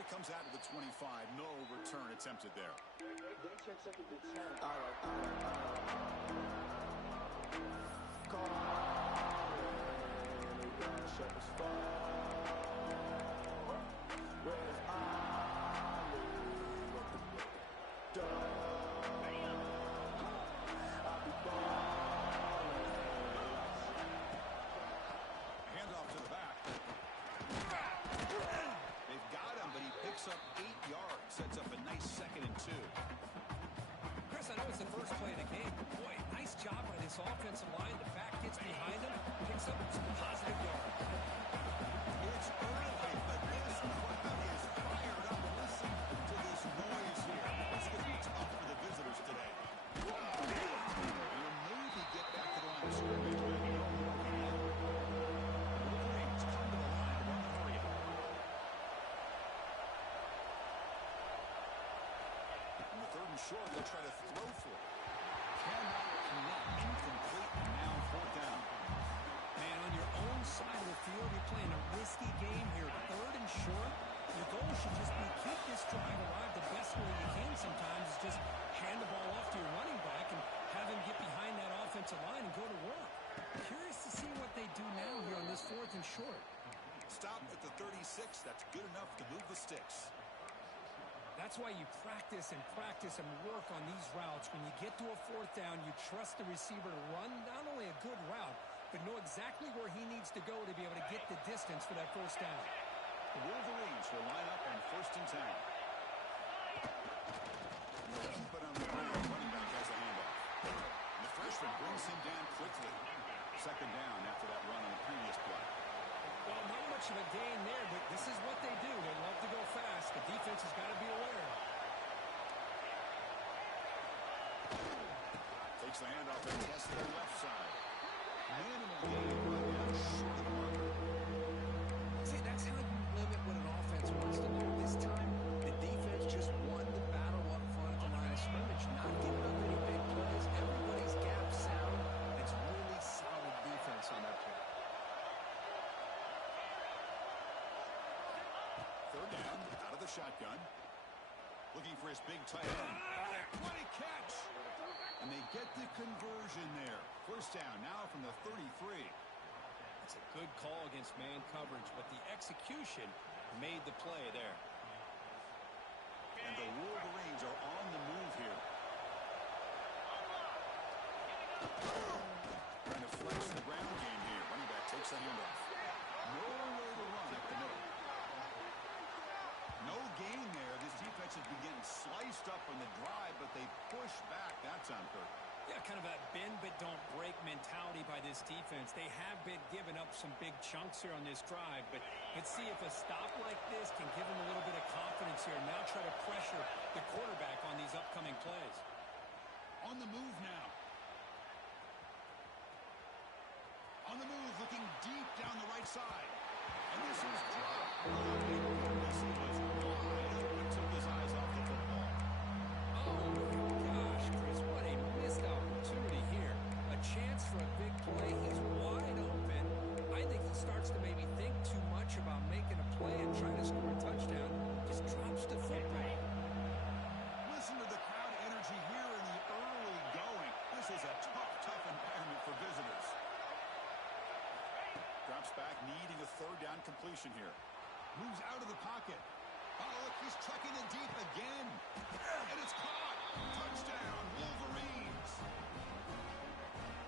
Play comes out to the 25. No return attempted there. Then checks up at the 10. Handoff to the back. They've got him, but he picks up 8 yards. Sets up a nice 2nd and 2. Chris, I know it's the first play of the game. Boy, nice job by this offensive line. The back gets behind him, picks up some positive yards. It's early, but this crowd is fired up. Listen to this noise here. It's going to be tough for the visitors today. And maybe get back to the line of scrimmage, but no more can happen. Wolverines come to the line to run the hurry up. On the 3rd and short, they'll try to throw for it. Cannot connect. Incomplete, and now 4th down. Man, on your own side of the field, you're playing a risky game here. 3rd and short. Your goal should just be keep this drive alive the best way you can sometimes is just hand the ball off to your running back and have him get behind that offensive line and go to work. Curious to see what they do now here on this 4th and short. Stop at the 36. That's good enough to move the sticks. That's why you practice and work on these routes. When you get to a 4th down, you trust the receiver to run not only a good route, but know exactly where he needs to go to be able to get the distance for that 1st down. The Wolverines will line up on 1st and 10. Keep it on the ground. Running back has a handoff. And the freshman brings him down quickly. 2nd down after that run on the previous play. Well, not much of a gain there, but this is what they do. They love to go fast. The defense has got to be aware. Takes the handoff and gets to the left side. Minimal gain right now, short of the marker. See, that's how you limit what an offense wants to do. This time, the defense just won the battle up front at the line of scrimmage. Not giving up any big plays. Everybody's gap sound. It's really solid defense on that play. 3rd down, out of the shotgun. Looking for his big tight end. What a catch! And they get the conversion there. 1st down now from the 33. It's a good call against man coverage, but the execution made the play there. And the Wolverines are on the move here. Trying to flex the ground game here. Running back takes the handoff. Nowhere to run up the middle. No gain there. This defense has been getting sliced up on the drive, but they push back. That's on purpose. Yeah, kind of a bend but don't break mentality by this defense. They have been giving up some big chunks here on this drive, but let's see if a stop like this can give them a little bit of confidence here and now try to pressure the quarterback on these upcoming plays. On the move now. On the move, looking deep down the right side. And this is dropped. This was wide open, took his eyes off the football. Oh, my gosh, Chris, what a missed opportunity here. A chance for a big play. He's wide open. I think he starts to maybe think too much about making a play and trying to score a touchdown. Just drops the football. Listen to the crowd energy here in the early going. This is a tough environment for visitors. Drops back, needing a 3rd down completion here. Moves out of the pocket. Oh, look, he's checking in deep again. And it's caught. Touchdown, Wolverines.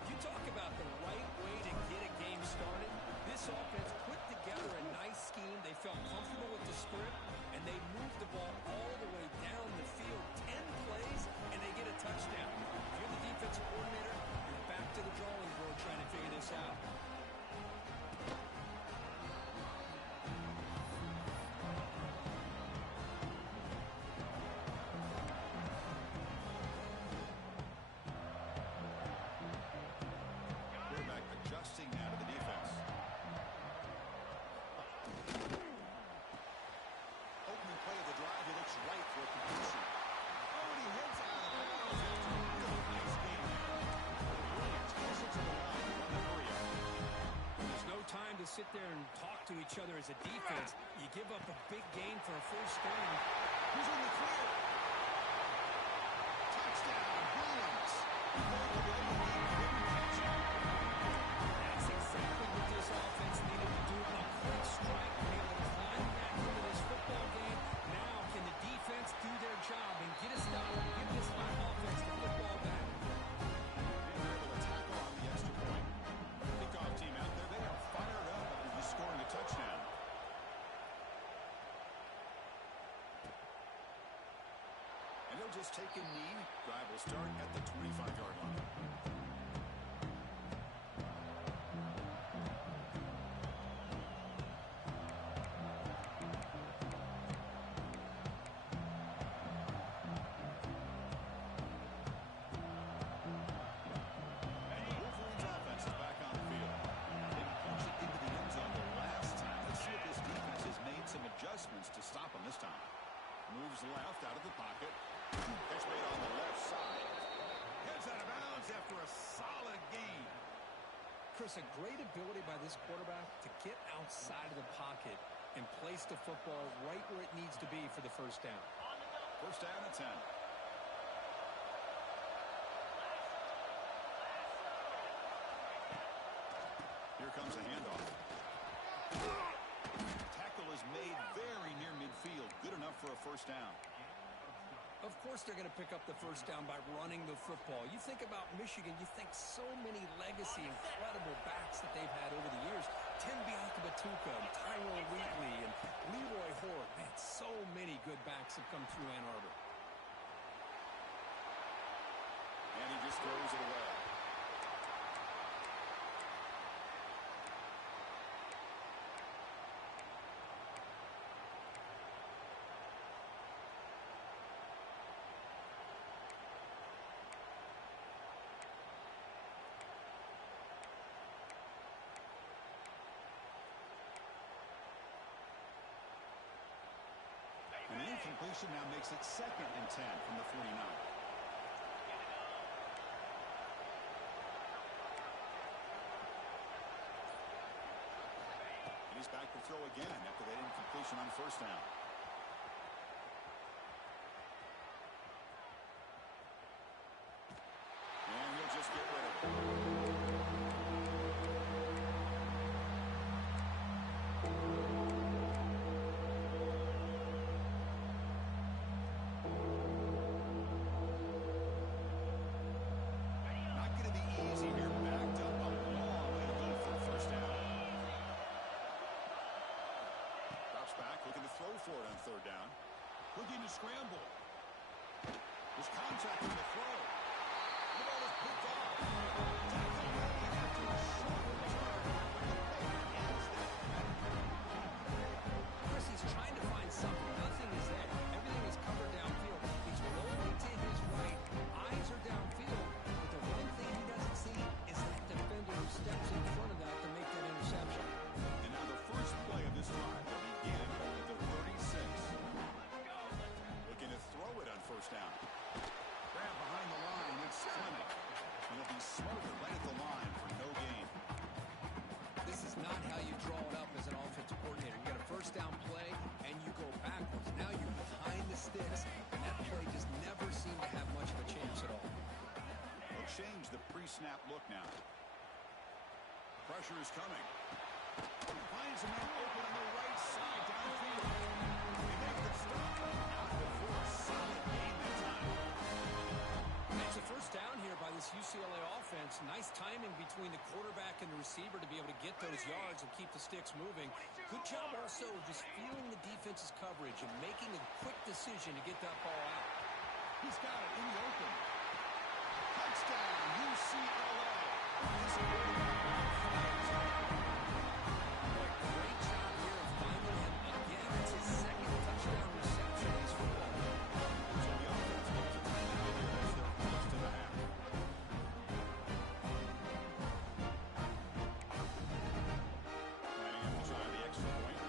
You talk about the right way to get a game started. This offense put together a nice scheme. They felt comfortable with the script, and they moved the ball all the way down the field. 10 plays, and they get a touchdown. If you're the defensive coordinator, you're back to the drawing board trying to figure this out. Adjusting now to the defense. Opening play of the drive, he looks right for a completion. Oh, and he heads out of bounds. Really nice game there. Brilliant. Closer to the line. Run the hurry up. There's no time to sit there and talk talk to each other as a defense. You give up a big gain for a first down. Who's in the clear? Touchdown, Williams. He broke away and he couldn't catch it. That's exactly what this offense needed to do on a quick strike, be able to climb back into this football game. Now, can the defense do their job and get a stop and give this offense the football back? And they're able to tackle on the extra point. Kickoff team out there. They are fired up after just scoring a touchdown. And he'll just take a knee. Drive will start at the 25-yard line. And the Wolverines offense is back on the field. They punched it into the end zone the last time. Let's see if this defense has made some adjustments to stop them this time. Moves left out of the pocket. Catch made on the left side. Heads out of bounds after a solid gain. Chris, a great ability by this quarterback to get outside of the pocket and place the football right where it needs to be for the first down. First down and 10. Here comes a handoff. Tackle is made very near midfield. Good enough for a first down. Of course they're going to pick up the first down by running the football. You think about Michigan, you think so many legacy, incredible backs that they've had over the years. Tim Biakabatuka, and Tyrone Wheatley, and Leroy Hort. Man, so many good backs have come through Ann Arbor. And he just throws it away. An incompletion now makes it 2nd and 10 from the 49. And he's back to throw again after that incompletion on first down. And he'll just get rid of it. For it on third down. Looking to scramble. There's contact on the throw. The ball is picked off. Tackle made after a short return. Chris, he's trying to find something. Nothing is there. Everything is covered downfield. He's rolling to his right. Eyes are downfield. But the one thing he doesn't see is that defender who steps in front of that to make that interception. And now the first play of this drive will begin at the 36. Looking to throw it on first down. Grab behind the line. It's Fleming. He'll be smothered right at the line for no gain. This is not how you draw it up as an offensive coordinator. You got a first down play, and you go backwards. Now you're behind the sticks, and that play just never seemed to have much of a chance at all. They'll change the pre-snap look now. Pressure is coming. Finds a man open on the right side downfield. They make the stop. Out before a solid gain that time. It's a first down here by this UCLA offense. Nice timing between the quarterback and the receiver to be able to get those yards and keep the sticks moving. Good job also just feeling the defense's coverage and making a quick decision to get that ball out. He's got it in the open. Touchdown, UCLA. This Great job here of finding him again. It's his second touchdown reception in his football. So the offense looks to tie it in here as they're close to the half. Lining up to try the extra point.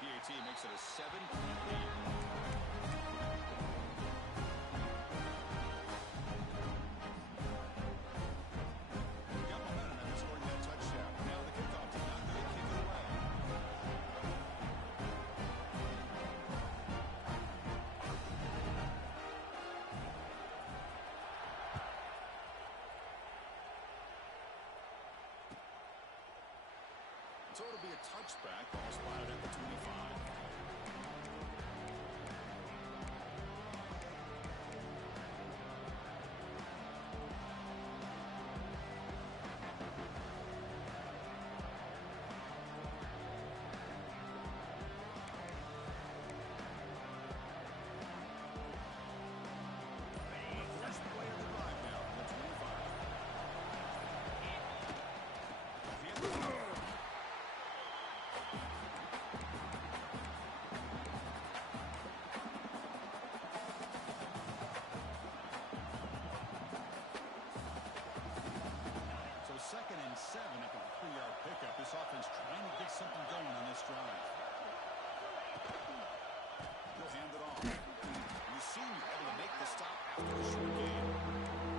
PAT makes it a 7-point lead. So it'll be a touchback. Ball spotted at the 25. First play of the drive now from the 25. So 2nd and 7 after the 3-yard pickup. This offense trying to get something going on this drive. He'll hand it off. You see him able to make the stop after a short game.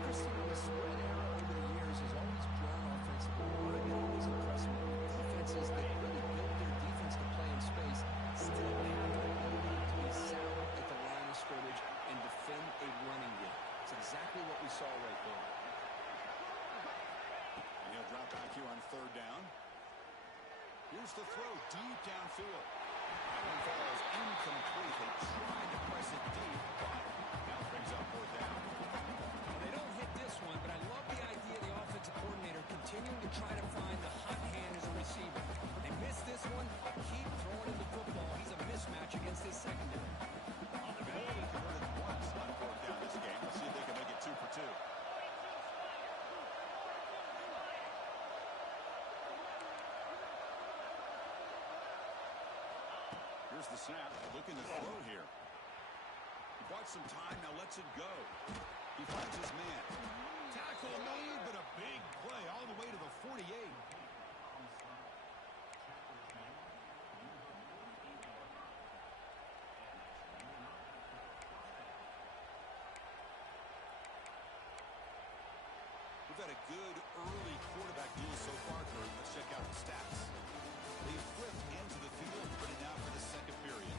Christian, the spread era over the years has always grown offensively. What I've been always impressed with defenses that really build their defense to play in space still have the ability to be sound at the line of scrimmage and defend a running game. It's exactly what we saw right there. And he'll drop back here on 3rd down. Here's the throw deep downfield. That one falls incomplete. They tried to press it deep, but now brings up 4th down. Well, they don't hit this one, but I love the idea of the offensive coordinator continuing to try to find the hot hand as a receiver. They miss this one, keep throwing him the football. He's a mismatch against his secondary. They've only converted once on 4th down this game. Let's see if they can make it 2 for 2. Here's the snap, looking to throw here. He bought some time, now lets it go. He finds his man. Tackle made, but a big play all the way to the 48. We've had a good early quarterback deal so far, Kurt. Let's check out the stats. They flipped into the field, ready now for the 2nd period.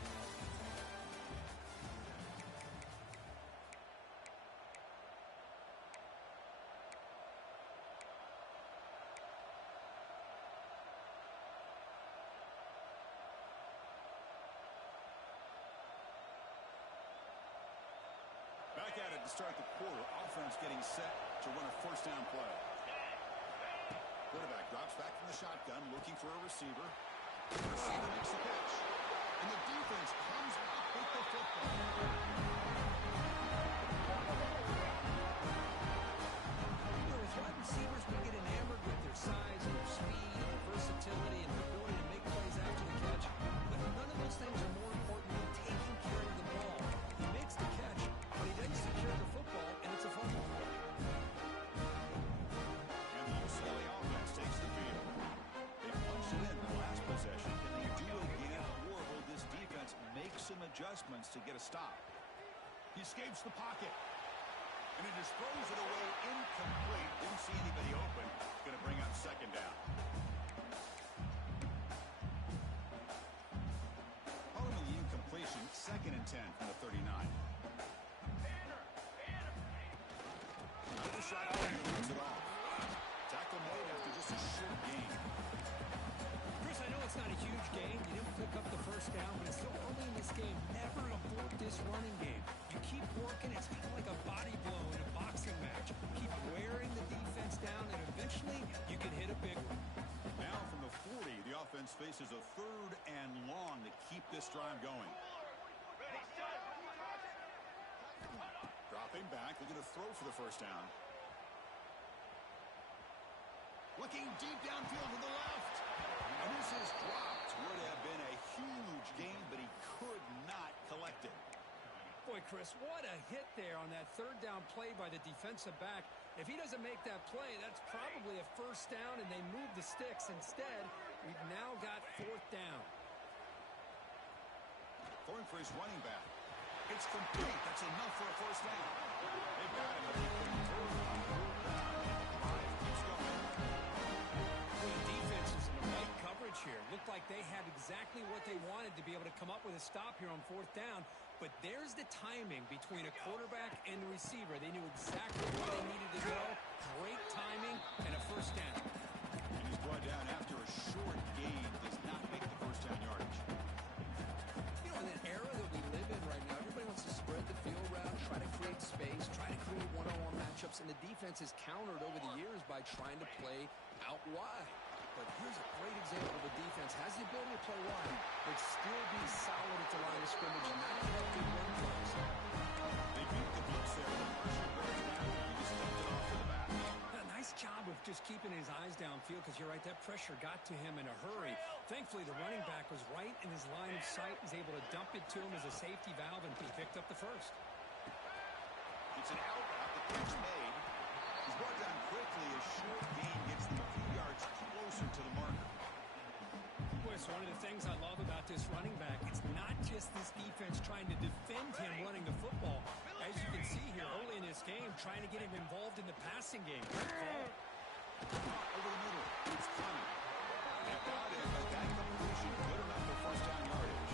Back at it to start the quarter. Offense getting set to run a 1st down play. Quarterback drops back from the shotgun, looking for a receiver. The receiver makes the catch. And the defense comes up with the football. With wide receivers, we get enamored with their size and their speed and their versatility and their ability to make plays after the catch. But none of those things are more important than taking care of the ball. He makes the catch, but he doesn't secure the football, and it's a fumble. And the UCLA offense takes the field. They punched it in the last possession. Can they do it again, or will this defense make some adjustments to get a stop? He escapes the pocket. And he just throws it away incomplete. Didn't see anybody open. Going to bring up 2nd down. Following the incompletion, 2nd and 10 from the 39. Another shot out and he leads it off. Tackle made after just a short game. Chris, I know it's not a huge game. You didn't pick up the 1st down, but it's still early in this game. Never abort this running game. You keep working. It's kind of like a body blow in a boxing match. Keep wearing the defense down, and eventually you can hit a big one. Now from the 40, the offense faces a 3rd and long to keep this drive going. Dropping back, looking to throw for the 1st down. Looking deep downfield to the left. And this is dropped. Would have been a huge gain, but he could not collect it. Boy, Chris, what a hit there on that 3rd down play by the defensive back. If he doesn't make that play, that's probably a 1st down, and they move the sticks. Instead, we've now got 4th down. Throwing for his running back. It's complete. That's enough for a 1st down. They've got him, but he couldn't throw it on 4th down. Drive keeps going. Well, the defense is in the right coverage here. Looked like they had exactly what they wanted to be able to come up with a stop here on 4th down. But there's the timing between a quarterback and a receiver. They knew exactly where they needed to go. Great timing and a 1st down. And he's brought down after a short gain. and the defense has countered over the years by trying to play out wide. But here's a great example of a defense has the ability to play wide, but still be solid at the line of scrimmage and not give up big run plays. They beat the blitz there. The pressure bears down. He just dumped it off to the back. Nice job of just keeping his eyes downfield because you're right, that pressure got to him in a hurry. Thankfully, the running back was right in his line of sight, was able to dump it to him as a safety valve, and he picked up the first. It's an out route. The pitch made. He's brought down quickly. A short gain gets them a few yards closer to the marker. Boy, it's one of the things I love about this running back. It's not just this defense trying to defend him running the football. As you can see here early in this game, trying to get him involved in the passing game. Over the middle. It's coming. They got it, but that completion good enough for first down yardage.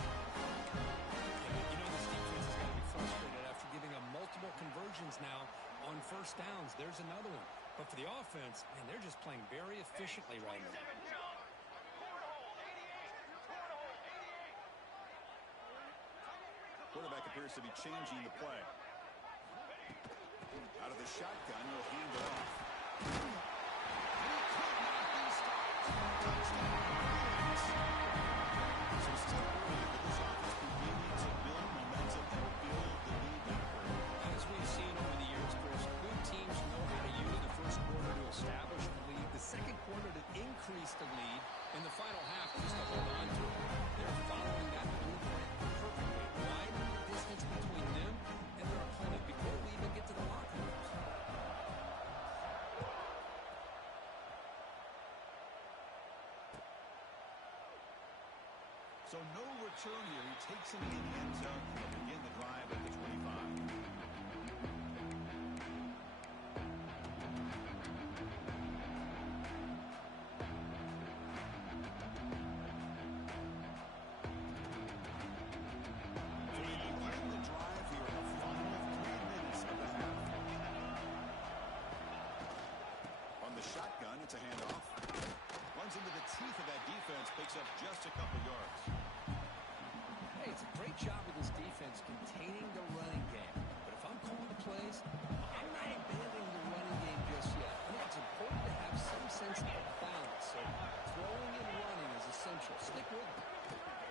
Yeah, you know this defense is going to be frustrated after giving up multiple conversions now on first downs. There's another one. But for the offense, man, they're just playing very efficiently right now. Quarterback appears to be changing the play. Out of the shotgun, he'll hand it off. He could not be stopped. Touchdown. So still early, but this offense beginning to build momentum and build the lead backward. As we've seen over the years, Chris, good teams know how to use the first quarter to establish the lead, the second quarter to increase the lead, and the final half just to hold on to it. They're following that blueprint perfectly. Widening the distance between them and their opponent before we even get to the locker rooms. So no return here. He takes him in the end zone and begin the drive at the 25. Shotgun, it's a handoff. Runs into the teeth of that defense, picks up just a couple yards. Hey, it's a great job of this defense containing the running game. But if I'm calling the plays, I'm not abandoning the running game just yet. I think it's important to have some sense of balance. So throwing and running is essential. Stick with it.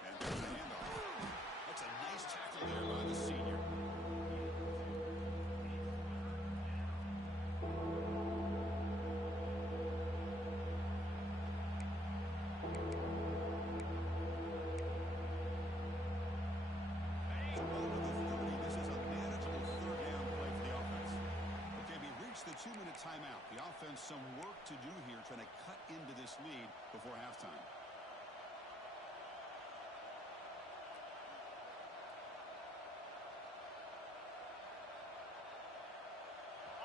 And there's the handoff. That's a nice tackle there by the senior. Timeout. The offense some work to do here trying to cut into this lead before halftime.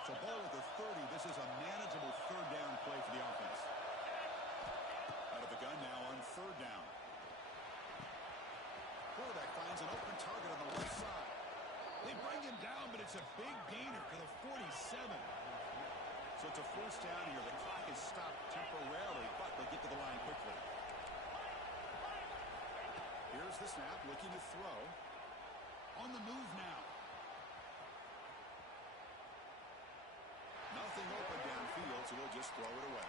So ball at the 30. This is a manageable third down play for the offense. Out of the gun now on third down. Quarterback finds an open target on the left side. They bring him down, but it's a big gainer to the 47. So it's a first down here. The clock is stopped temporarily, but they'll get to the line quickly. Here's the snap, looking to throw. On the move now. Nothing open downfield, so they'll just throw it away.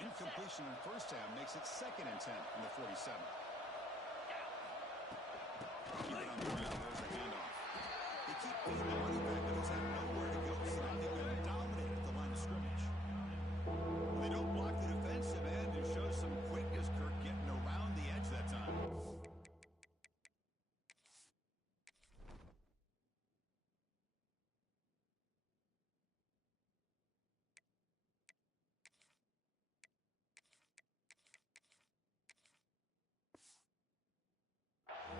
Incompletion in first down makes it 2nd and 10 from the 47. Keep it on the ground. There's a handoff. They keep beating the running back, but he's had nowhere to go. So now they've been dominated at the line of scrimmage. They don't block the defensive end and show some quickness, Kirk, getting around the edge that time.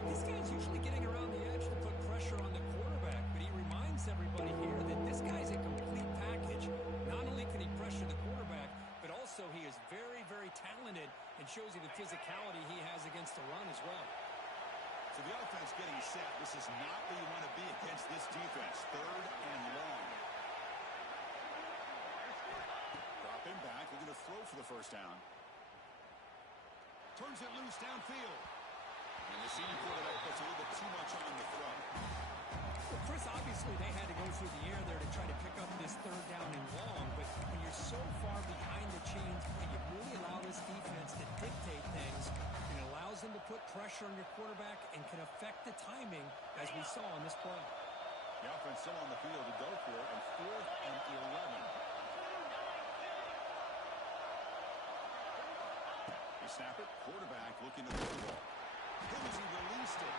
This guy's usually getting around the edge to put pressure on the quarterback, but he reminds everybody here that this guy's a complete package. Not only can he pressure the quarterback, but also he is very, very talented and shows you the physicality he has against the run as well. So So the offense getting set. This is not where you want to be against this defense. Third and long. Dropping back, looking to throw for the first down. Turns it loose downfield. And the senior quarterback puts a little bit too much on the throw. Well, Chris, obviously they had to go through the air there to try to pick up this third down and long, but when you're so far behind the chains and you really allow this defense to dictate things, it allows them to put pressure on your quarterback and can affect the timing, as we saw in this play. The offense still on the field to go for it, and 4th and 11. They snap it, quarterback looking to throw the ball. As he released it.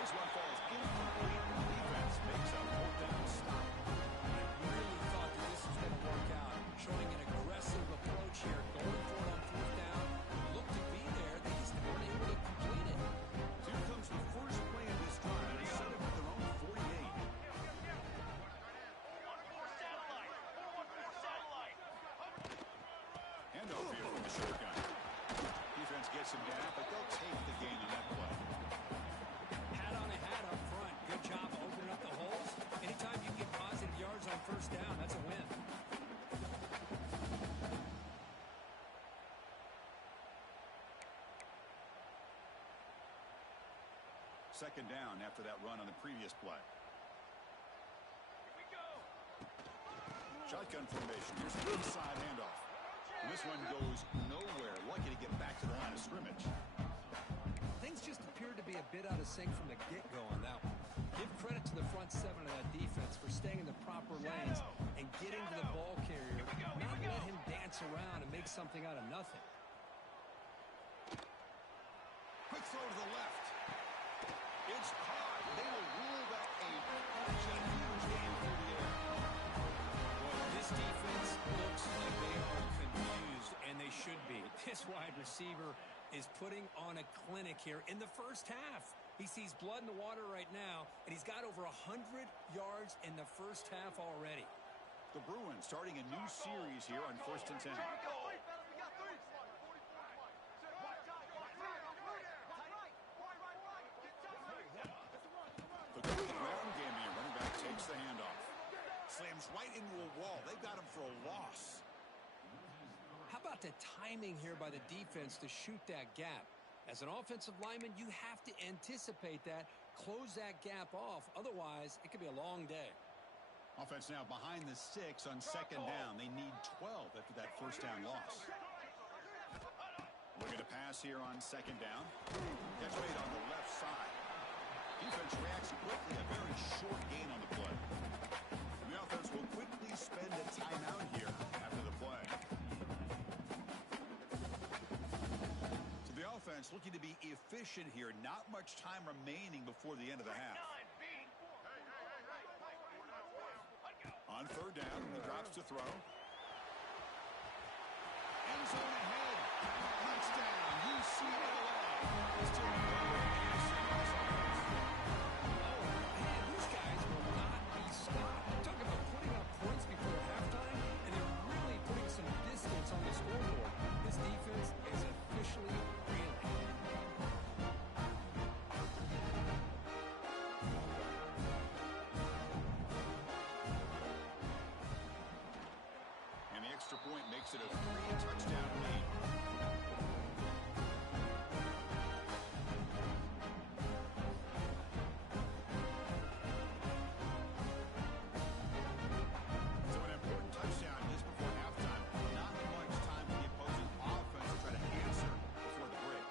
This one falls incomplete. The defense makes a 4th down stop. I really thought that this was going to work out, showing an aggressive approach here, going for it on 4th down. Looked to be there, they just weren't able to complete it. So here comes the first play of this drive. They set up at their own 48. Handoff here from the shotgun. Defense gets him down, but they'll take the gain on that play. Hat on a hat up front. Good job opening up the holes. Anytime you get positive yards on first down, that's a win. Second down after that run on the previous play. Shotgun formation. Here's an inside handoff. And this one goes nowhere. Lucky to get back to the line of scrimmage. Things just appeared to be a bit out of sync from the get-go on that one. Give credit to the front seven of that defense for staying in the proper lanes and getting to the ball carrier. Not let him dance around and make something out of nothing. Quick throw to the left. It's caught. They will rule that a huge game through the air. Well, this defense looks like they are confused, and they should be. This wide receiver is putting on a clinic here in the first half. He sees blood in the water right now, and he's got over 100 yards in the first half already. The Bruins starting a new series here on 1st and 10. The ground game here. Running back takes the handoff. Slams right into a wall. They've got him for a loss. How about the timing here by the defense to shoot that gap? As an offensive lineman, you have to anticipate that, close that gap off. Otherwise, it could be a long day. Offense now behind the 6 on second down. They need 12 after that first down loss. Looking to pass here on second down. Catch made on the left side. Defense reacts quickly. A very short gain on the play. The offense will quickly spend a timeout here after the play. So the offense looking to be efficient here. Not much time remaining before the end of the half. On third down, he drops to throw. End zone ahead. Touchdown, UCLA. Still no answer in this offense. Oh, man, these guys will not be stopped. Talking about putting up points before halftime, and they're really putting some distance on the scoreboard. This defense is officially reeling. And the extra point makes it a 3-touchdown lead. So an important touchdown just before halftime. Not much time for the opposing offense to try to answer before the break.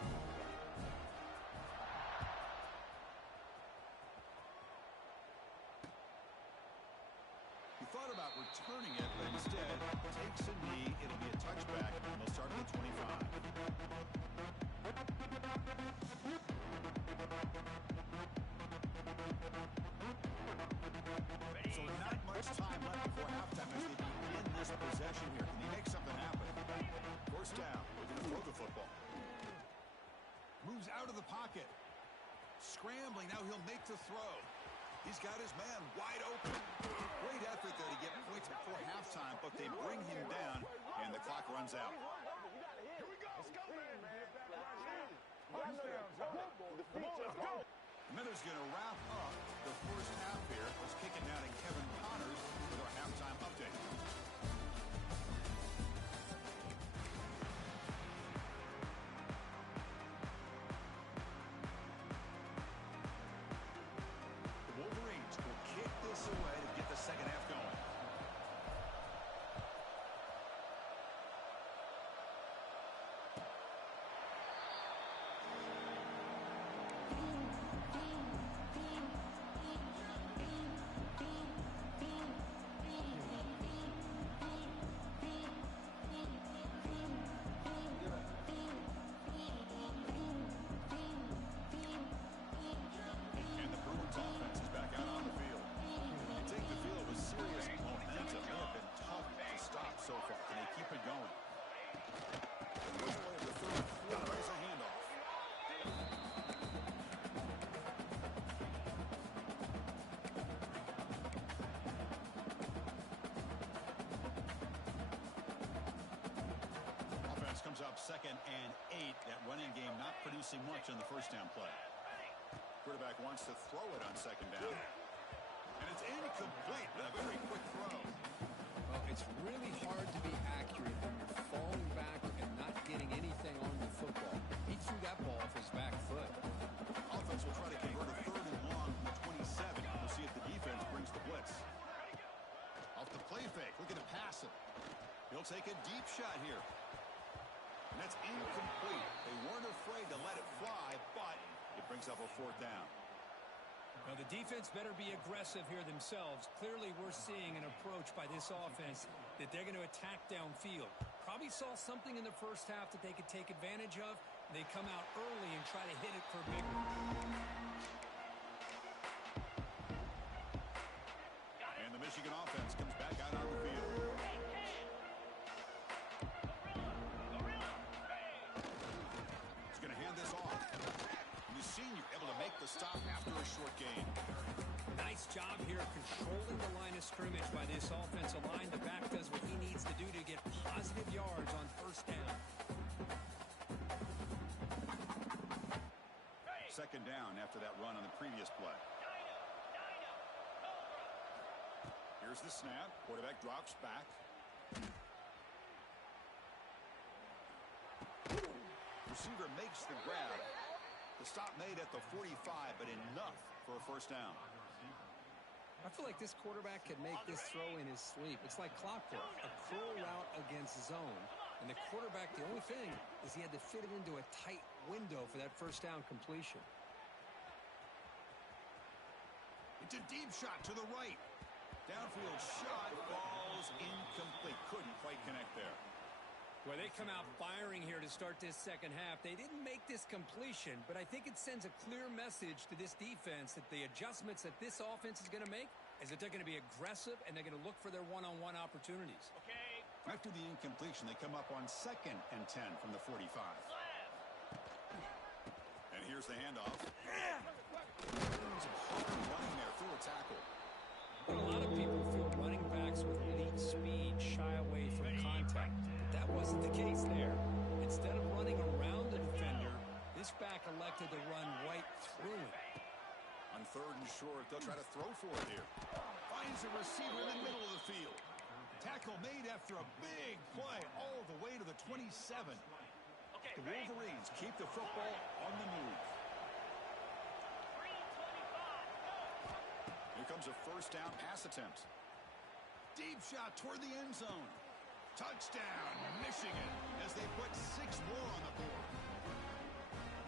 He thought about returning it, but instead takes a knee. It'll be a touchback, and they'll start at the 25. So not much time left before halftime as they begin this possession here. Can he make something happen? First down. They're going to throw the football. Moves out of the pocket. Scrambling. Now he'll make the throw. He's got his man wide open. Great effort there to get points before halftime, but they bring him down, and the clock runs out. Miller's going to wrap up the first half here. Let's kick it down to Kevin Connors with our halftime update. The Wolverines will kick this away to get the second half going. So far, can they keep it going? The third quarter is a handoff. Offense comes up 2nd and 8. That running game not producing much on the first down play. Quarterback wants to throw it on 2nd down. And it's incomplete. A very quick throw. Well, it's really hard to be accurate when you're falling back and not getting anything on the football. He threw that ball off his back foot. Offense will try to convert a 3rd and long from the 27. We'll see if the defense brings the blitz. Off the play fake, looking to pass it. He'll take a deep shot here. And that's incomplete. They weren't afraid to let it fly, but it brings up a 4th down. Now, the defense better be aggressive here themselves. Clearly, we're seeing an approach by this offense that they're going to attack downfield. Probably saw something in the first half that they could take advantage of. They come out early and try to hit it for a big one. And the Michigan offense comes back out on the field. He's going to hand this off. Senior able to make the stop after a short gain. Nice job here controlling the line of scrimmage by this offensive line. The back does what he needs to do to get positive yards on first down. 2nd down after that run on the previous play. Here's the snap. Quarterback drops back. Receiver makes the grab. The stop made at the 45, but enough for a first down. I feel like this quarterback could make this throw in his sleep. It's like clockwork, a curl route against zone. And the quarterback, the only thing is he had to fit it into a tight window for that first down completion. It's a deep shot to the right. Downfield shot falls incomplete. Couldn't quite connect there. Well, they come out firing here to start this second half. They didn't make this completion, but I think it sends a clear message to this defense that the adjustments that this offense is going to make is that they're going to be aggressive and they're going to look for their one-on-one opportunities. Okay. After the incompletion, they come up on 2nd and 10 from the 45. And here's the handoff. Some hard running there through a tackle. A lot of people feel running backs with elite speed shy away from contact. That wasn't the case there. Instead of running around the defender, this back elected to run right through him. On 3rd and short, they'll try to throw for it here. Finds a receiver in the middle of the field. Tackle made after a big play all the way to the 27. The Wolverines keep the football on the move. Here comes a first down pass attempt. Deep shot toward the end zone. Touchdown, Michigan, as they put 6 more on the board.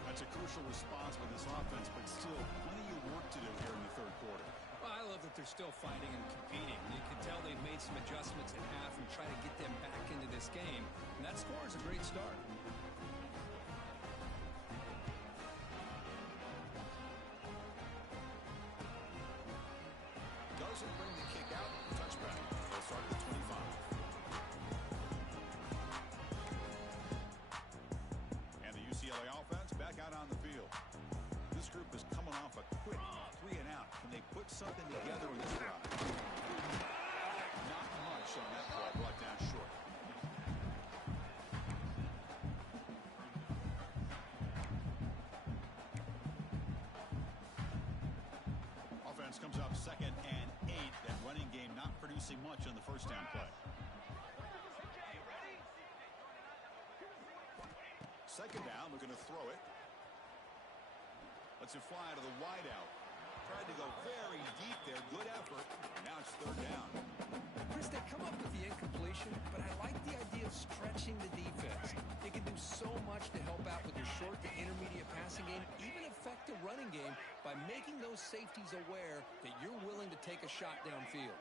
That's a crucial response by this offense, but still plenty of work to do here in the 3rd quarter. Well, I love that they're still fighting and competing. You can tell they've made some adjustments at half and try to get them back into this game. And that score is a great start. Doesn't bring the kick out. Touchback. They'll start at the 25. And the UCLA offense back out on the field. This group is coming off a quick 3 and out. Can they put something together in this drive? Not much on that play. Brought down short. offense comes up 2nd and 8. That running game not producing much on the first down play. 2nd down, looking to throw it. Lets it fly to the wideout. Tried to go very deep there. Good effort. Now it's 3rd down. Chris, they come up with the incompletion, but I like the idea of stretching the defense. They can do so much to help out with the short to intermediate passing game, even affect the running game by making those safeties aware that you're willing to take a shot downfield.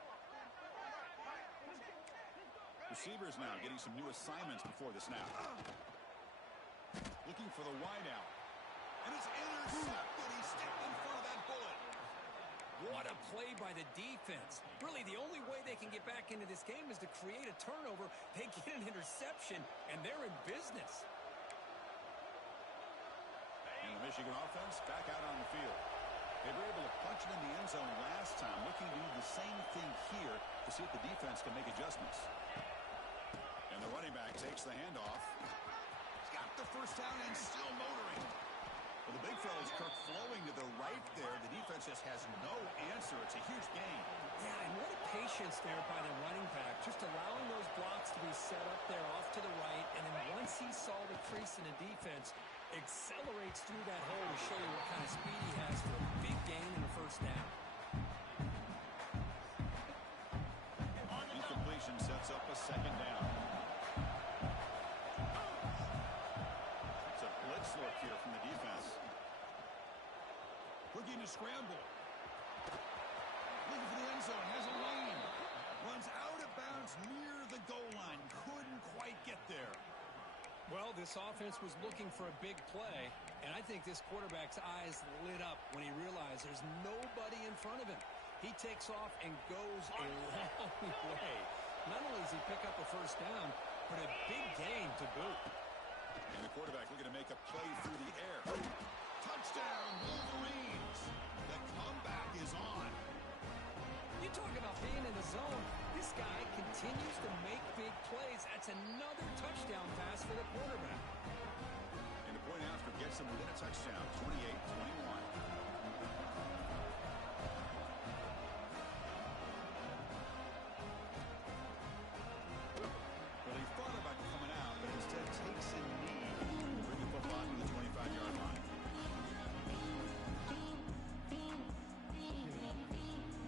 Receivers now getting some new assignments before the snap. Looking for the wideout. And it's intercepted. He stepped in front of that bullet. What a play by the defense. Really, the only way they can get back into this game is to create a turnover. They get an interception, and they're in business. And the Michigan offense back out on the field. They were able to punch it in the end zone last time, looking to do the same thing here to see if the defense can make adjustments. And the running back takes the handoff. He's got the first down and still motoring. Well, the big fella's Kirk flowing to the right there. The defense just has no answer. It's a huge gain. Yeah, and what a patience there by the running back, just allowing those blocks to be set up there off to the right, and then once he saw the crease in the defense, accelerates through that hole to show you what kind of speed he has for a big gain in the first down. Incompletion sets up a 2nd down. It's a blitz look here from the defense. Looking to scramble. Looking for the end zone. Has a lane. Runs out of bounds near the goal line. Couldn't quite get there. Well, this offense was looking for a big play, and I think this quarterback's eyes lit up when he realized there's nobody in front of him. He takes off and goes a long way. Not only does he pick up a first down, but a big gain to boot. And the quarterback looking to make a play through the air. Touchdown, Wolverines. The comeback is on. You talk about being in the zone. This guy continues to make big plays. That's another touchdown pass for the quarterback. And the point after gets him within a touchdown, 28-21. Well, he thought about coming out, but instead takes a knee to bring the football to the 25-yard line.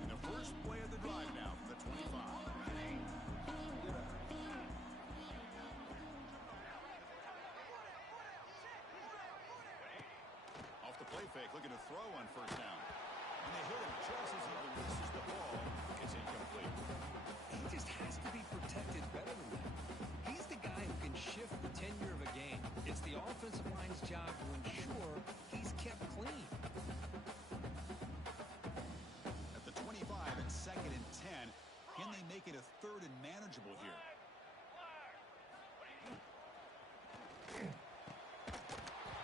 And the first play of the drive now from the 25. Off the play fake, looking to throw on first down. And they hit him just as he releases the ball. It's incomplete. He just has to be protected better than that. He's the guy who can shift the tenure of a game. It's the offensive line's job to ensure he's kept clean. At the 25 and 2nd and 10, can they make it a 3rd and manageable here?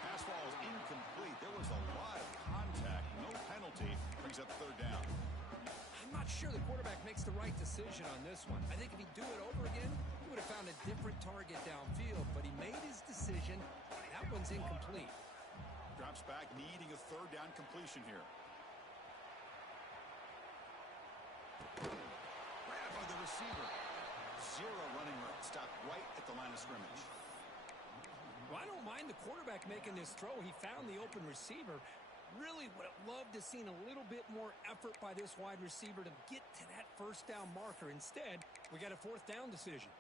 Pass ball is incomplete. There was a lot of contact. No penalty. Brings up 3rd down. I'm not sure the quarterback makes the right decision on this one. I think if he'd do it over again, he would have found a different target downfield, but he made his decision. That one's incomplete. Drops back, needing a 3rd down completion here. Grab by the receiver. Zero running room. Stopped right at the line of scrimmage. Well, I don't mind the quarterback making this throw. He found the open receiver. Really would have loved to have seen a little bit more effort by this wide receiver to get to that first down marker. Instead, we got a 4th down decision.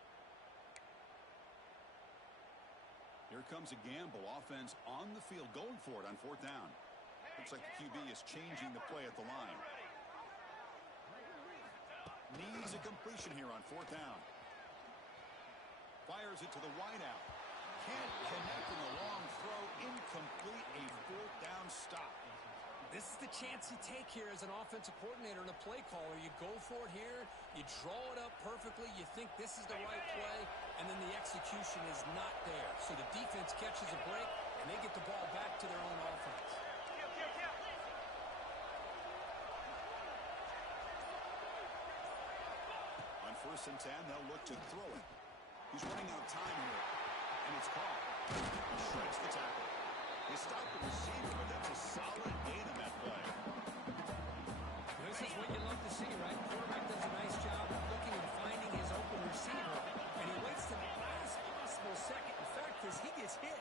Here comes a gamble. Offense on the field, going for it on 4th down. Looks like the QB is changing the play at the line. Needs a completion here on 4th down. Fires it to the wideout. Can't connect in the long throw. Incomplete. A 4th down stop. This is the chance you take here as an offensive coordinator and a play caller. You go for it here. You draw it up perfectly. You think this is the right play, and then the execution is not there. So the defense catches a break, and they get the ball back to their own offense. On 1st and 10, they'll look to throw it. He's running out of time here, and it's caught. He shreds the tackle. They stop the receiver, but that's a solid gain on that play. The This is what you love to see, right? Quarterback does a nice job of looking and finding his open receiver, and he waits to the last possible second. In fact, as he gets hit,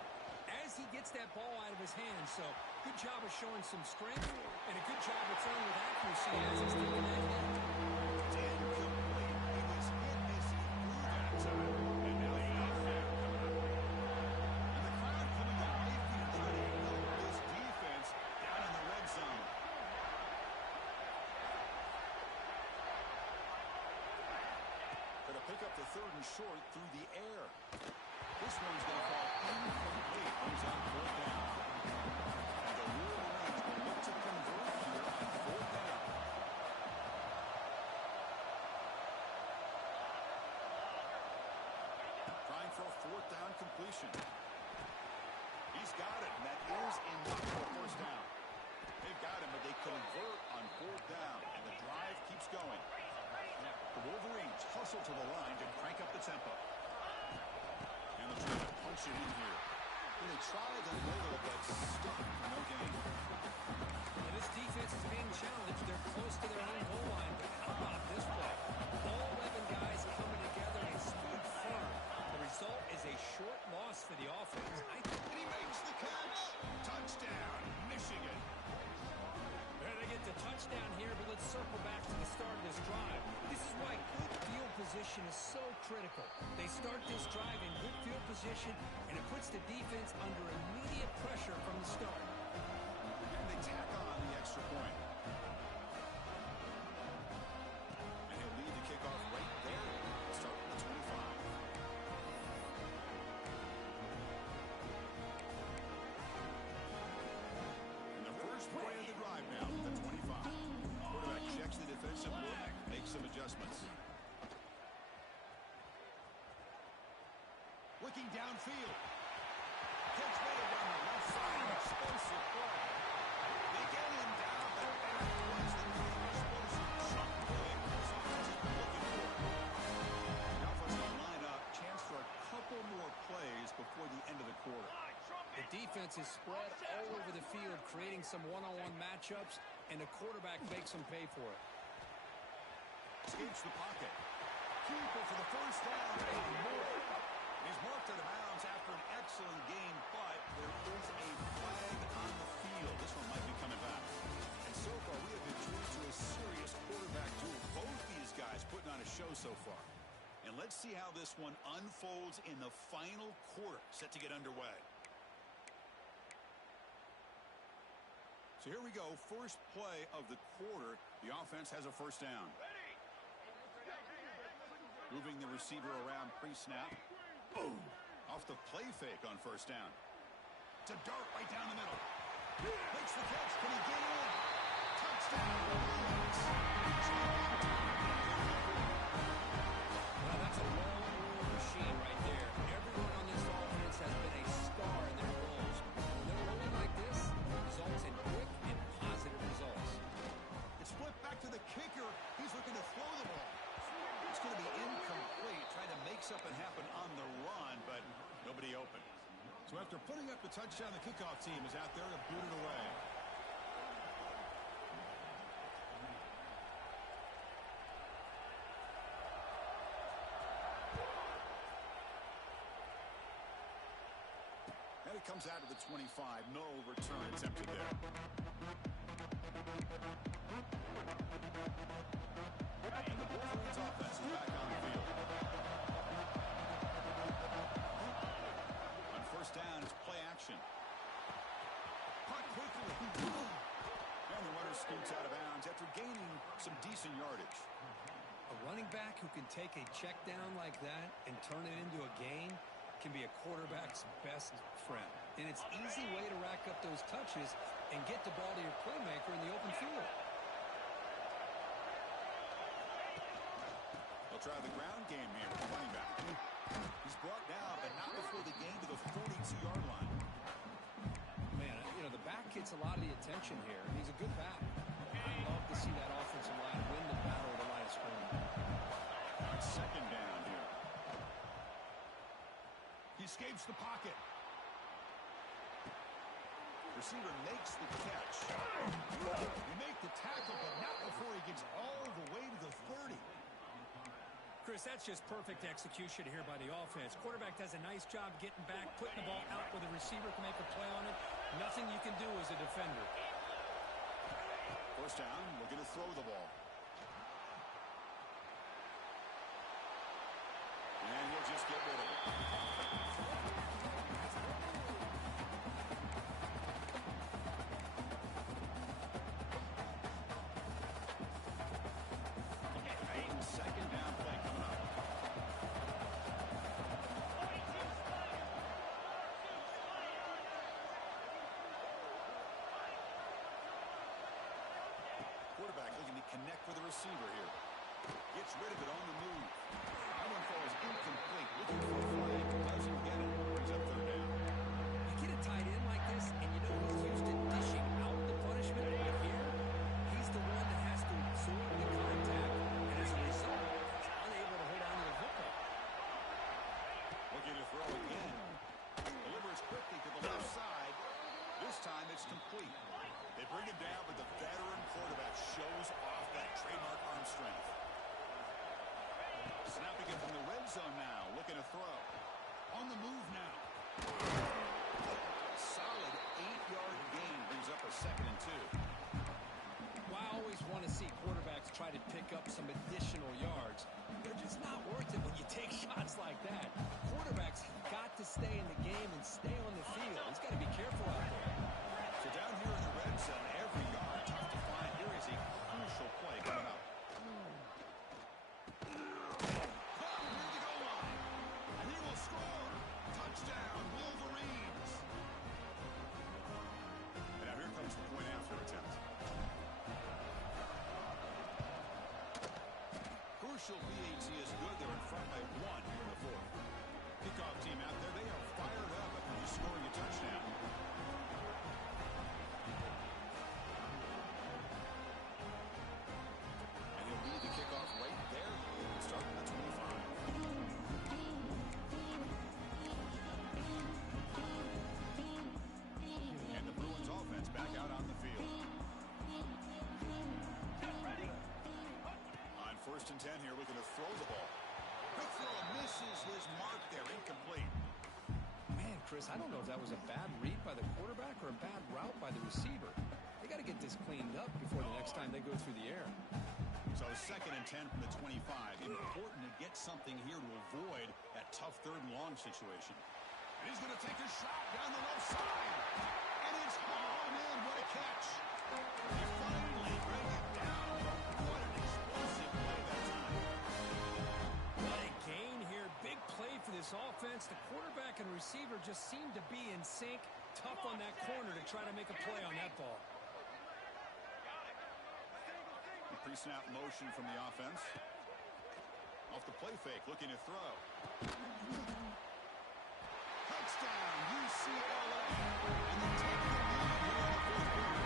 as he gets that ball out of his hands. So good job of showing some strength, and a good job of throwing with accuracy as he's taking that hit. It's incomplete. He was hit as he threw that time. And now the outfield coming up. And the crowd coming to life here, trying to help this defense down in the red zone. Going to pick up the third and short through the air. This one's going to fall incomplete. Comes on fourth down. And the New Orleans will look to convert here on fourth down. Trying for a fourth down completion. He's got it, and that is enough for a first down. They've got him, but they convert on fourth down, and the drive keeps going. The Wolverines hustle to the line to crank up the tempo. And they're trying to punch it in here. And they tried a little, but stuck for no gain. And this defense is being challenged. They're close to their own goal line, but how about this play? All 11 guys coming together and stood firm. The result is a short loss for the offense. And he makes the catch. Touchdown, Michigan. They get the touchdown here, but let's circle back to the start of this drive. This is why good field position is so critical. They start this drive in good field position, and it puts the defense under immediate pressure from the start. And they tack on the extra point. And he'll lead the kickoff right there. Start with the 25. And the first play of the drive now, the 25. Quarterback checks the defensive look, makes some adjustments. Looking downfield. Catch made down the left side. Explosive play. They get him down, but that was the kind of explosive chunk play this offense has been looking for. Now for us to line up, chance for a couple more plays before the end of the quarter. The defense is spread all over the field, creating some one-on-one matchups, and the quarterback makes them pay for it. Escapes the pocket. Keeper for the first down and more. He's marked out of bounds after an excellent game, but there is a flag on the field. This one might be coming back. And so far, we have been treated to a serious quarterback duel. Both these guys putting on a show so far. And let's see how this one unfolds in the final quarter, set to get underway. So here we go, first play of the quarter. The offense has a first down. Moving the receiver around pre-snap. Boom. Off the play fake on first down. To dart right down the middle. Makes the catch. Can he get in? Touchdown. Well, that's a well-oiled machine right there. Everyone on this offense has been a star in their roles. When they're rolling like this, it results in quick and positive results. It's flipped back to the kicker. He's looking to throw the ball. It's going to be incomplete, trying to make something happen on the run, but nobody open. So after putting up the touchdown, the kickoff team is out there to boot it away. And it comes out of the 25. No return attempted there. And the Wolverines offense is back on the field. On first down, it's play action. Caught quickly. And the runner scoots out of bounds after gaining some decent yardage. A running back who can take a check down like that and turn it into a gain can be a quarterback's best friend. And it's an easy way to rack up those touches and get the ball to your playmaker in the open field. They'll try the ground game here with the running back. He's brought down, but not before the gain to the 42-yard line. Man, you know, the back gets a lot of the attention here. He's a good back. I'd love to see that offensive line win the battle of the line of scrimmage. Second down here. He escapes the pocket. Receiver makes the catch. He made the tackle, but not before he gets all the way to the 30. Chris, that's just perfect execution here by the offense. Quarterback does a nice job getting back, putting the ball out where the receiver can make a play on it. Nothing you can do as a defender. First down, looking to throw the ball. And he'll just get rid of it. Second down play coming up. Quarterback looking to connect with the receiver here. Gets rid of it on the move. That one falls incomplete. Looking for a flag. Doesn't get it. Brings up third down. You get a tight end like this, and you know he's used to dishing out the punishment. But here, he's the one that has to absorb the contact. And as a result, he's unable to hold on to the football. Looking to throw again. Delivers quickly to the left side. This time it's complete. They bring it down, but the veteran quarterback shows off that trademark arm strength. Snapping it from the red zone now. Looking to throw. On the move now. Solid 8-yard gain. Brings up a 2nd and 2. Well, I always want to see quarterbacks try to pick up some additional yards. They're just not worth it when you take shots like that. Quarterbacks got to stay in the game and stay on the field. He's got to be careful out there. So down here in the red zone, every yard tough to find. Here is a crucial play coming up. Caught near the goal line. And he will score. Touchdown, Wolverines. And now here comes the point after attempt. Crucial PAT is good. They're in front by 1 here in the 4th. Kickoff team out there, they are fired up after just scoring a touchdown. And he'll lead the kickoff right there. Starting at 25. And the Bruins offense back out on the field. On 1st and 10 here, looking to throw the ball. Quick throw misses his mark there, incomplete. Man, Chris, I don't know if that was a bad read by the quarterback or a bad route by the receiver. They got to get this cleaned up before the next time they go through the air. So 2nd and 10 from the 25. Important to get something here to avoid that tough 3rd and long situation. And he's going to take a shot down the left side. And it's home in. What a catch. He finally brings it down. What an explosive play that time. What a gain here. Big play for this offense. The quarterback and receiver just seem to be in sync. Tough on that corner to try to make a play on that ball. Pre-snap motion from the offense. Off the play fake, looking to throw. Touchdown, UCLA. And they take the lead here in the 4th quarter.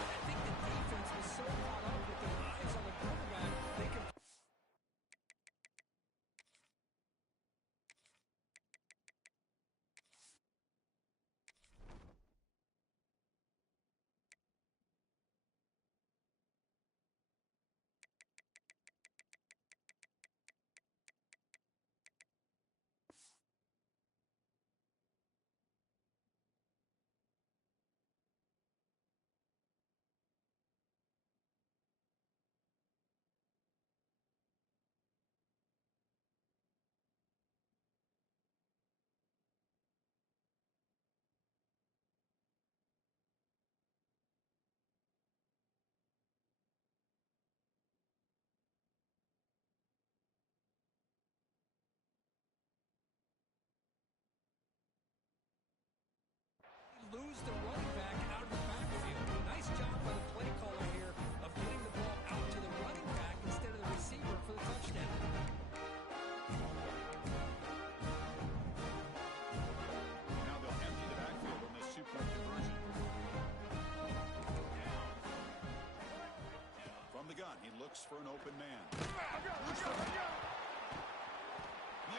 I think the defense was so caught up with their eyes on the quarterback, they can... lose the running back out of the backfield. Nice job by the play caller here of getting the ball out to the running back instead of the receiver for the touchdown. Now they'll empty the backfield on this 2-point conversion. From the gun, he looks for an open man. The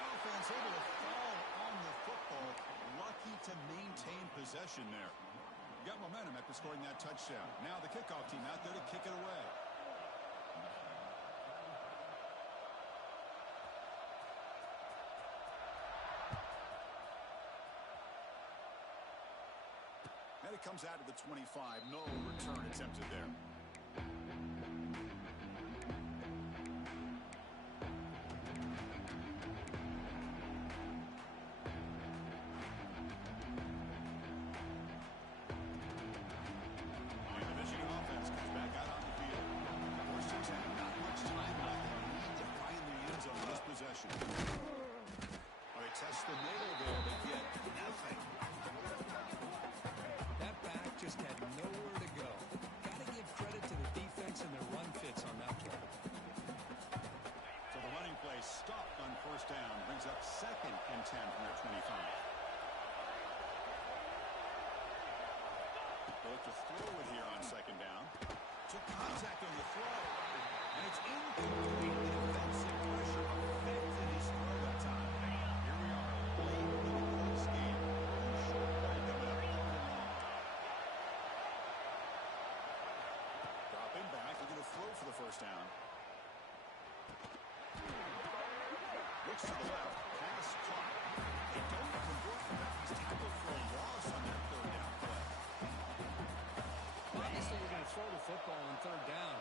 offense able to fall on the football. Lucky key to maintain possession there. Got momentum after scoring that touchdown. Now the kickoff team out there to kick it away. And it comes out to the 25. No return attempted there. They test the middle there, but yet nothing. That back just had nowhere to go. Got to give credit to the defense and their run fits on that play. So the running play stopped on first down. Brings up 2nd and 10 from their 25. They look to throw it here on 2nd down. Took contact on the throw. And it's incomplete. The defensive pressure affected his throw that time. Here we are, late in the close game. Short play coming up. Dropping back, looking to throw for the first down. Looks to the left, pass caught. They don't convert from that. He's tackled for a loss on that 3rd down play. Obviously, you're going to throw the football on 3rd down.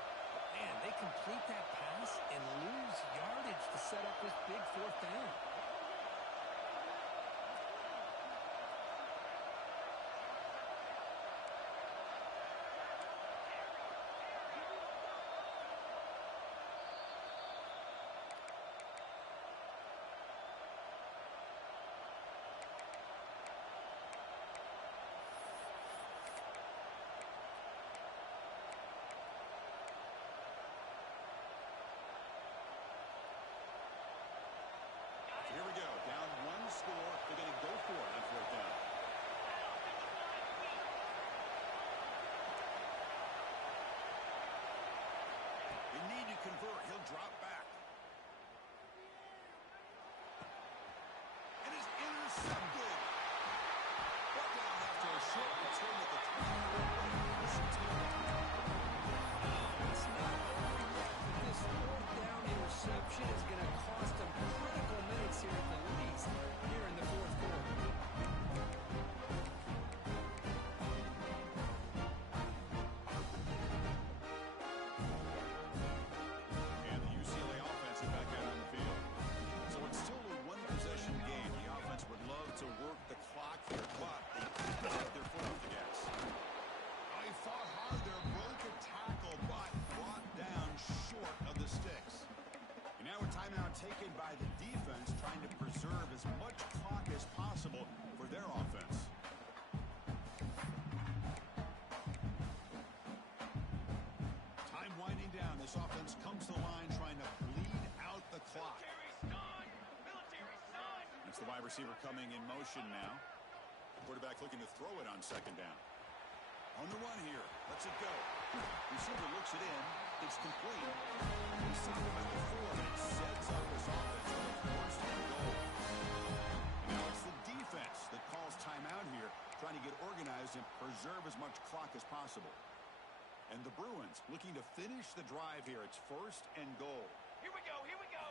Man, they complete that pass and lose yardage to set up this big 4th down. Here we go. Down 1 score. They're going to go for it on 4th down. They need to convert. He'll drop back. And is intercepted. Brought down after a short return at the 20. It's not over yet, but this 4th down interception is going to cost them critical minutes here at the least here in the 4th quarter. And the UCLA offense is back out on the field. So it's still a 1-possession game. The offense would love to work the clock here, but they can't take their foot off the gas. Oh, he fought hard there, broke a tackle, but brought down short of the sticks. And now a timeout taken by the defense, trying to preserve as much clock as possible for their offense. Time winding down. This offense comes to the line trying to bleed out the clock. It's the wide receiver coming in motion now. Quarterback looking to throw it on 2nd down. On the run here. Lets it go. Receiver looks it in. It's complete. We saw it before, but it sets up this offense for the 1st and goal. And now it's the defense that calls timeout here, trying to get organized and preserve as much clock as possible. And the Bruins looking to finish the drive here. It's 1st and goal. Here we go, here we go.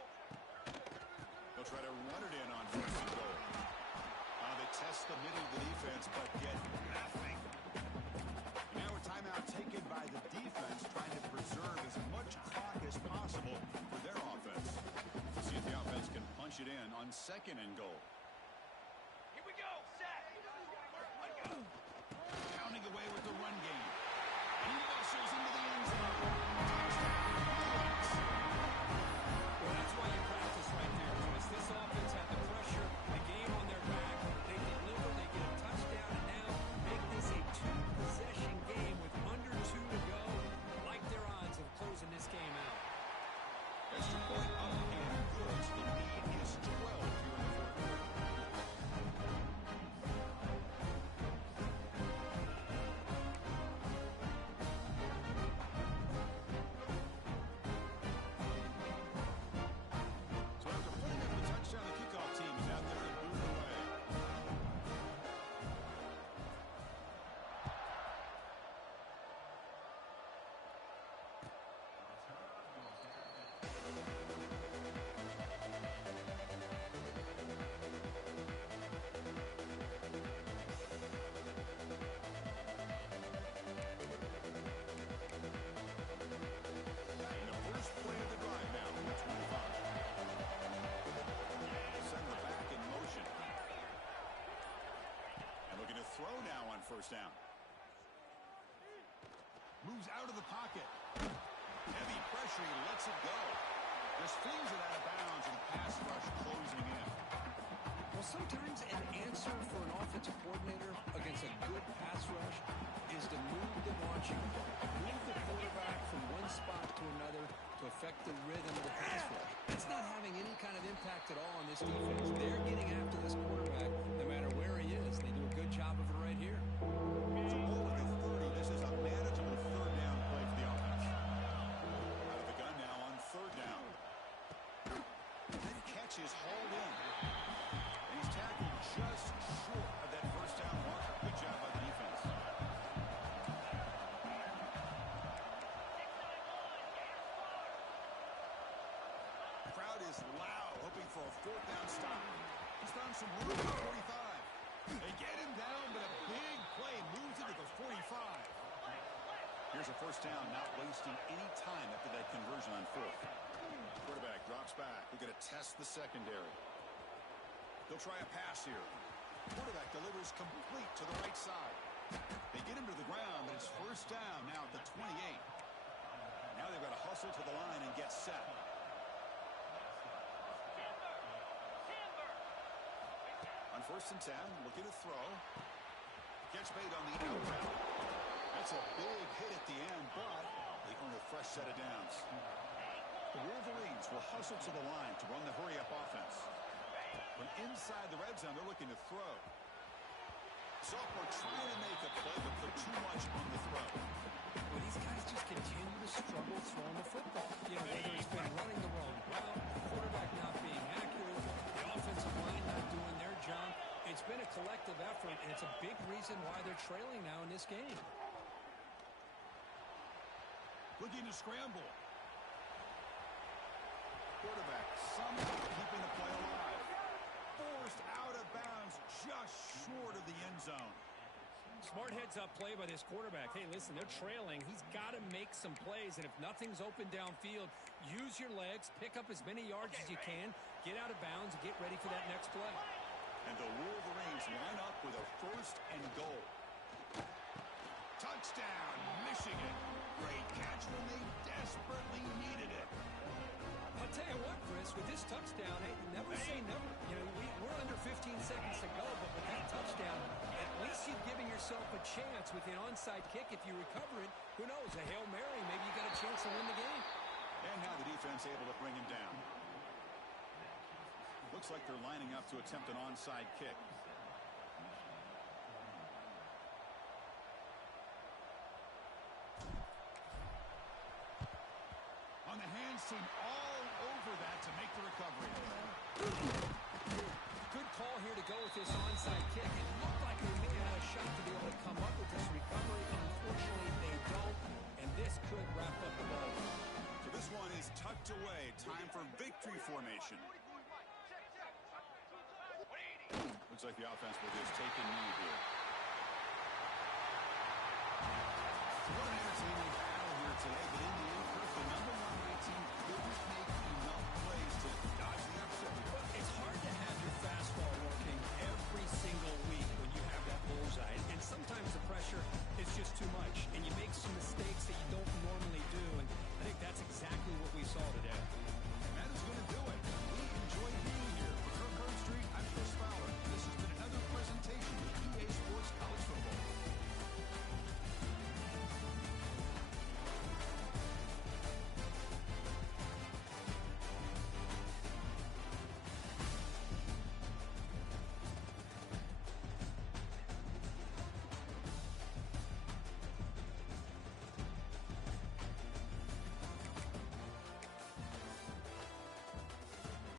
They'll try to run it in on 1st and goal. They test the middle of the defense, but get nothing. Now a timeout taken by the defense, trying to preserve as much clock as possible for their offense. See if the offense can punch it in on 2nd and goal. Here we go, set. Run, go. Pounding away with the run game. He muscles into the end zone. Touchdown. Well, that's why you practice right there, Chris. This offense had the pressure, the game on their back. They deliver, they get a touchdown, and now make this a 2-possession game with under 2 to go. Like their odds of closing this game out. Extra point up and good. The lead is 12 here in the 4th quarter. first down. Moves out of the pocket. Heavy pressure. He lets it go. Just flings it out of bounds, and the pass rush closing in. Well, sometimes an answer for an offensive coordinator against a good pass rush is to move the launching ball. Move the quarterback from one spot to another to affect the rhythm of the pass rush. That's not having any kind of impact at all on this defense. They're getting after this quarterback no matter where he is. They do a good job of it right here. So over the 30, this is a manageable third down play for the offense. Out of the gun now on third down. That catch is hauled in. And he's tackled just short of that first down marker. Good job by the defense. The crowd is loud, hoping for a fourth down stop. He's found some room at the 45. They get him down, but a big play moves into the 45. Here's a first down, not wasting any time after that conversion on fourth. Quarterback drops back. We're going to test the secondary. They'll try a pass here. Quarterback delivers complete to the right side. They get him to the ground, but it's first down now at the 28. Now they've got to hustle to the line and get set. On first and 10, looking to throw. Catch made on the outroute. That's a big hit at the end, but they earn a fresh set of downs. The Wolverines will hustle to the line to run the hurry-up offense. From inside the red zone, they're looking to throw. Sophomore trying to make a play, but put too much on the throw. Well, these guys just continue to struggle throwing the football. You know, whether it's been running the wrong route, the quarterback not being accurate, the offensive line not doing their job. It's been a collective effort, and it's a big reason why they're trailing now in this game. Looking to scramble. Quarterback somehow keeping the play alive. Forced out of bounds just short of the end zone. Smart heads-up play by this quarterback. Hey, listen, they're trailing. He's got to make some plays, and if nothing's open downfield, use your legs, pick up as many yards as you can, get out of bounds, and get ready for that next play. And the Wolverines line up with a first and goal. Touchdown, Michigan. Great catch when they desperately needed it. I'll tell you what, Chris, with this touchdown, hey, never say never. You know, we're under 15 seconds to go, but with that touchdown, at least you're giving yourself a chance with an onside kick. If you recover it, who knows, a Hail Mary, maybe you got a chance to win the game. And now the defense able to bring him down. Looks like they're lining up to attempt an onside kick. On the hands team all over that to make the recovery. Good call here to go with this onside kick. It looked like they may have had a shot to be able to come up with this recovery. Unfortunately, they don't, and this could wrap up the ball. So this one is tucked away. Time for victory formation. Looks like the offense will just take a knee here. What an entertaining battle here today, but in the end, the number one